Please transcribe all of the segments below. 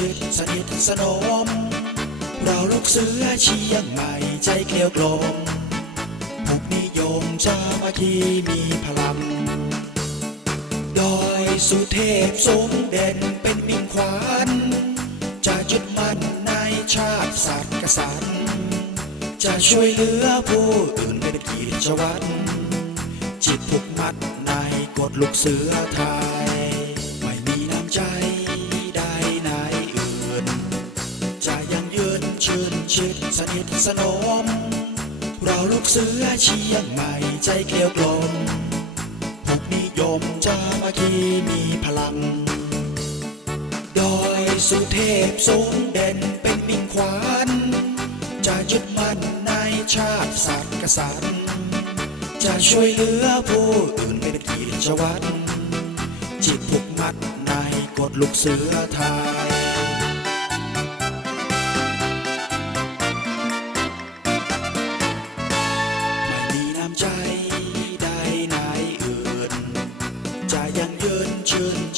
นิทสนม เราลูกเสือเชียงใหม่ใจเกลียวกลมผูกนิยมจามาคีมีพลัง ดอยสุเทพสงเด่นเป็นมิ่งขวัญจะยึดมั่นในชาติศาสตร์กษัตริย์จะช่วยเหลือผู้อื่นเป็นกิจวัตรจิตผูกมัดในกฎลูกเสือไทย สนิทสนม เราลูกเสือเชียงใหม่ใจเกลียวกลมผูกนิยมจามาคีมีพลัง ดอยสุเทพสูงเด่นเป็นมิ่งขวัญจะยึดมั่นในชาติศาสตร์กษัตริย์ จะช่วยเหลือผู้อื่นเป็นกิจวัตรจิตผูกมัดในกฎลูกเสือไทย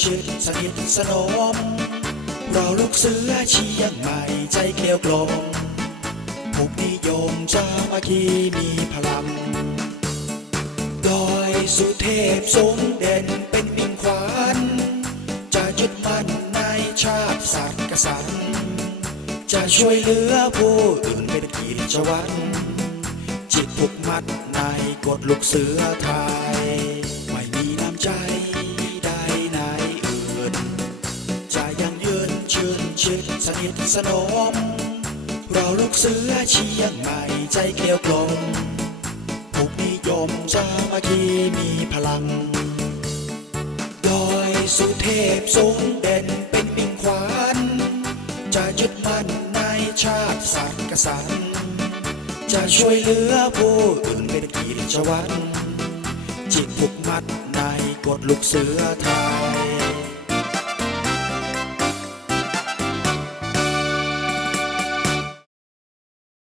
เชิดสนิทสนม เราลูกเสือเชียงใหม่ใจเกลียวกลมผูกนิยมจามาคีมีพลังดอยสุเทพสูงเด่นเป็นมิ่งขวัญจะยึดมั่นในชาติศาสตร์กษัตริย์จะช่วยเหลือผู้อื่นเป็นกิจวัตรจิตผูกมัดในกฎลูกเสือไทย ชิดสนิทสนม เราลูกเสือเชียงใหม่ใจเกลียวกลมผูกนิยมจามาคีมีพลังดอยสุเทพสูงเด่นเป็นมิ่งขวัญจะยึดมั่นในชาติศาสตร์กษัตริย์จะช่วยเหลือผู้อื่นเป็นกิจวัตรจิตผูกมัดในกฎลูกเสือไทย